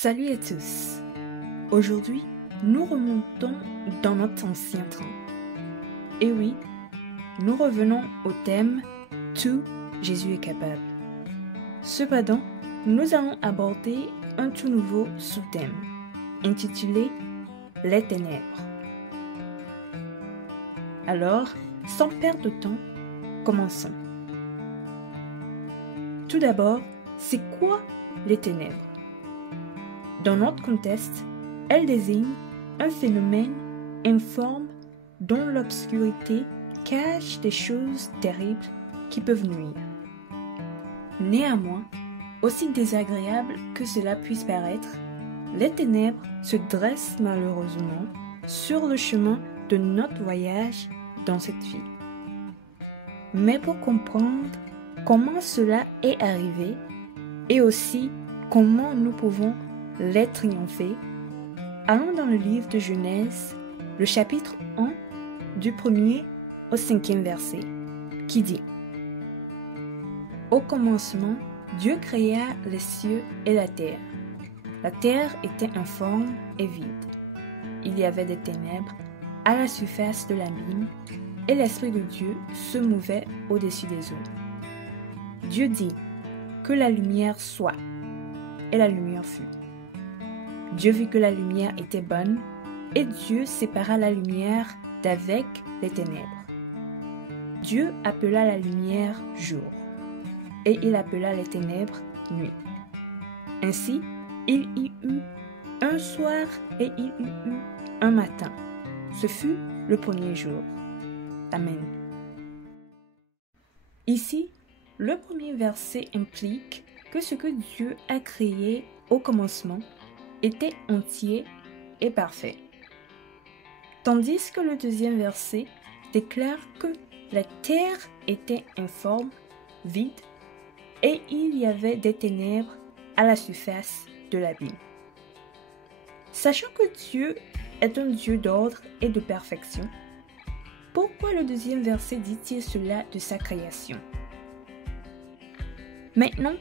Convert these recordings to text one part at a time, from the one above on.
Salut à tous! Aujourd'hui, nous remontons dans notre ancien train. Et oui, nous revenons au thème « Tout, Jésus est capable ». Cependant, nous allons aborder un tout nouveau sous-thème, intitulé « Les ténèbres ». Alors, sans perdre de temps, commençons. Tout d'abord, c'est quoi les ténèbres? Dans notre contexte, elles désignent un phénomène informe dont l'obscurité cache des choses terribles qui peuvent nuire. Néanmoins, aussi désagréable que cela puisse paraître, les ténèbres se dressent malheureusement sur le chemin de notre voyage dans cette vie. Mais pour comprendre comment cela est arrivé et aussi comment nous pouvons les triompher, allons dans le livre de Genèse, le chapitre 1, du 1er au 5e verset, qui dit: Au commencement, Dieu créa les cieux et la terre. La terre était informe et vide. Il y avait des ténèbres à la surface de l'abîme, et l'Esprit de Dieu se mouvait au-dessus des eaux. Dieu dit: Que la lumière soit, et la lumière fut. Dieu vit que la lumière était bonne, et Dieu sépara la lumière d'avec les ténèbres. Dieu appela la lumière jour, et il appela les ténèbres nuit. Ainsi, il y eut un soir et il y eut un matin. Ce fut le premier jour. Amen. Ici, le premier verset implique que ce que Dieu a créé au commencement était entier et parfait. Tandis que le deuxième verset déclare que la terre était informe, vide, et il y avait des ténèbres à la surface de l'abîme. Sachant que Dieu est un Dieu d'ordre et de perfection, pourquoi le deuxième verset dit-il cela de sa création? Maintenant,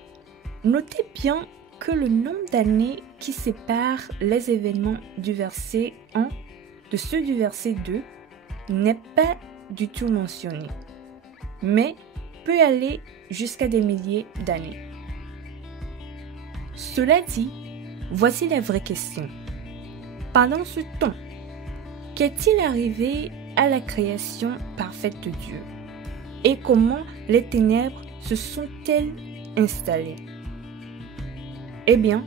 notez bien que le nombre d'années qui séparent les événements du verset 1 de ceux du verset 2 n'est pas du tout mentionné, mais peut aller jusqu'à des milliers d'années. Cela dit, voici la vraie question. Pendant ce temps, qu'est-il arrivé à la création parfaite de Dieu? Et comment les ténèbres se sont-elles installées? Eh bien,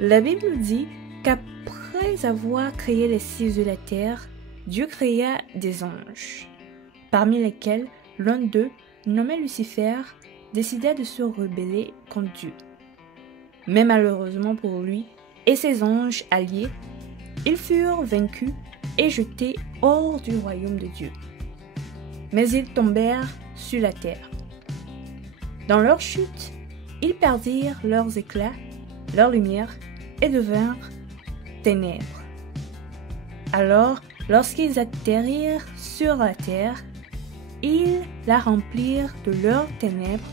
la Bible nous dit qu'après avoir créé les cieux et la terre, Dieu créa des anges, parmi lesquels l'un d'eux, nommé Lucifer, décida de se rebeller contre Dieu. Mais malheureusement pour lui et ses anges alliés, ils furent vaincus et jetés hors du royaume de Dieu. Mais ils tombèrent sur la terre. Dans leur chute, ils perdirent leurs éclats, leur lumière, et devinrent ténèbres. Alors, lorsqu'ils atterrirent sur la terre, ils la remplirent de leurs ténèbres,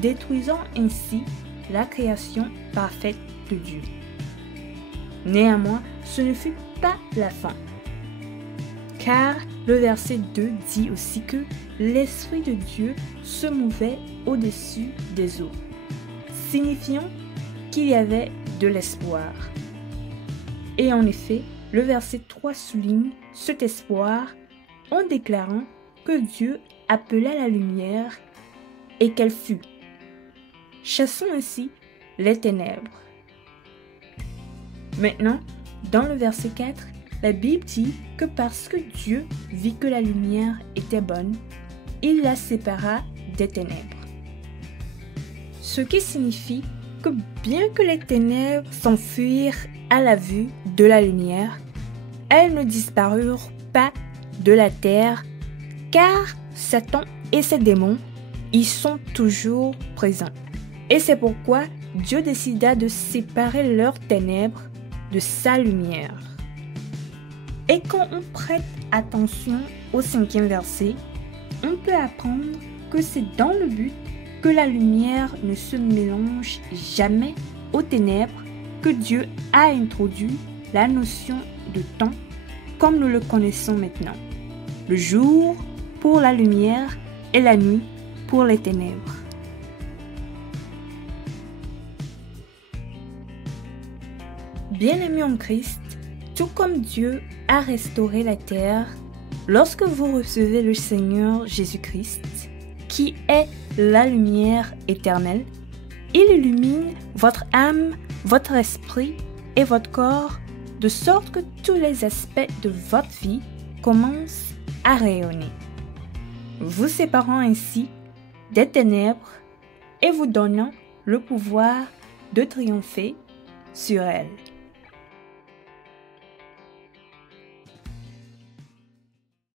détruisant ainsi la création parfaite de Dieu. Néanmoins, ce ne fut pas la fin, car le verset 2 dit aussi que l'Esprit de Dieu se mouvait au-dessus des eaux, signifiant qu'il y avait de l'espoir. Et en effet, le verset 3 souligne cet espoir en déclarant que Dieu appela la lumière et qu'elle fut, chassant ainsi les ténèbres. Maintenant, dans le verset 4, la Bible dit que parce que Dieu vit que la lumière était bonne, il la sépara des ténèbres. Ce qui signifie que bien que les ténèbres s'enfuirent à la vue de la lumière, elles ne disparurent pas de la terre, car Satan et ses démons y sont toujours présents. Et c'est pourquoi Dieu décida de séparer leurs ténèbres de sa lumière. Et quand on prête attention au 5e verset, on peut apprendre que c'est dans le but que la lumière ne se mélange jamais aux ténèbres que Dieu a introduit la notion de temps comme nous le connaissons maintenant. Le jour pour la lumière et la nuit pour les ténèbres. Bien-aimés en Christ, tout comme Dieu a restauré la terre, lorsque vous recevez le Seigneur Jésus-Christ, qui est la lumière éternelle, il illumine votre âme, votre esprit et votre corps, de sorte que tous les aspects de votre vie commencent à rayonner, vous séparant ainsi des ténèbres et vous donnant le pouvoir de triompher sur elles.